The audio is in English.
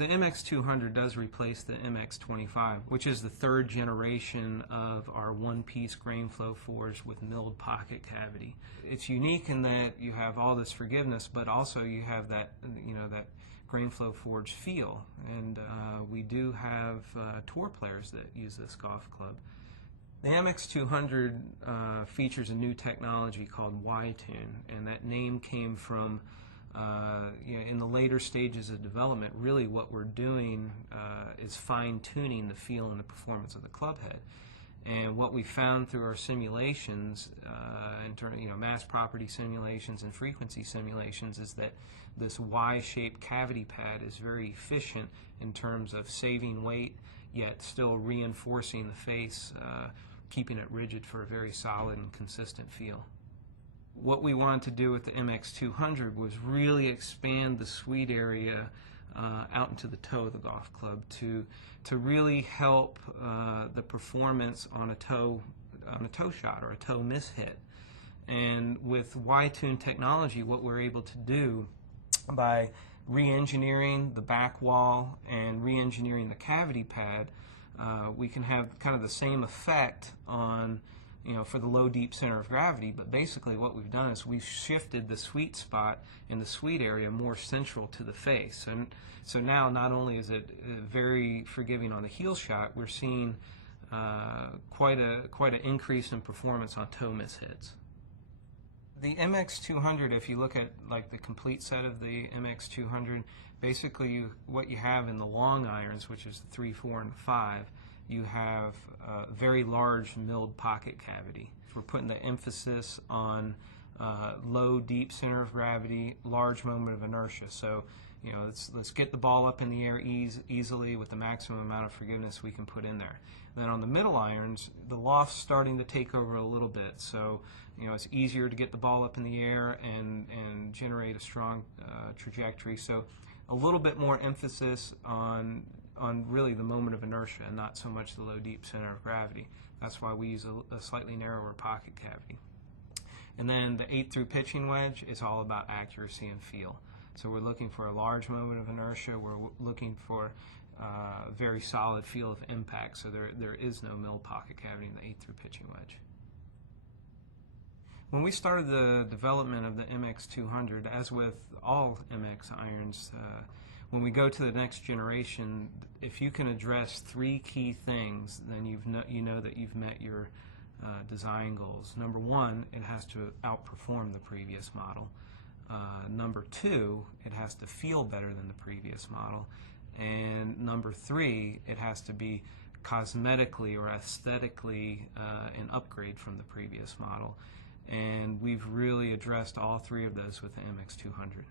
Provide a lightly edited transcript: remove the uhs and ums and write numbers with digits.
The MX200 does replace the MX25, which is the third generation of our one-piece grain flow forge with milled pocket cavity. It's unique in that you have all this forgiveness, but also you have that, that grain flow forge feel. And we do have tour players that use this golf club. The MX200 features a new technology called Y-Tune, and that name came from in the later stages of development. Really what we're doing is fine-tuning the feel and the performance of the club head. And what we found through our simulations, mass property simulations and frequency simulations, is that this Y-shaped cavity pad is very efficient in terms of saving weight, yet still reinforcing the face, keeping it rigid for a very solid and consistent feel. What we wanted to do with the MX200 was really expand the sweet area out into the toe of the golf club to really help the performance on a toe shot or a toe miss hit. And with Y-Tune technology, what we're able to do by re-engineering the back wall and re-engineering the cavity pad, we can have kind of the same effect on, for the low deep center of gravity, but basically what we've done is we've shifted the sweet spot in the sweet area more central to the face. And so now not only is it very forgiving on the heel shot, we're seeing quite an increase in performance on toe miss hits. The MX200, if you look at like the complete set of the MX200, basically what you have in the long irons, which is the 3, 4, and 5, you have a very large milled pocket cavity. We're putting the emphasis on low, deep center of gravity, large moment of inertia. So, let's get the ball up in the air easily with the maximum amount of forgiveness we can put in there. And then on the middle irons, the loft's starting to take over a little bit. So, it's easier to get the ball up in the air and generate a strong trajectory. So, a little bit more emphasis on really the moment of inertia and not so much the low deep center of gravity. That's why we use a slightly narrower pocket cavity. And then the 8-through pitching wedge is all about accuracy and feel. So we're looking for a large moment of inertia. We're looking for a very solid feel of impact. So there is no milled pocket cavity in the 8-through pitching wedge. When we started the development of the MX200, as with all MX irons, when we go to the next generation, if you can address 3 key things, then you know that you've met your design goals. Number 1, it has to outperform the previous model. Number 2, it has to feel better than the previous model. And number 3, it has to be cosmetically or aesthetically an upgrade from the previous model. And we've really addressed all 3 of those with the MX200.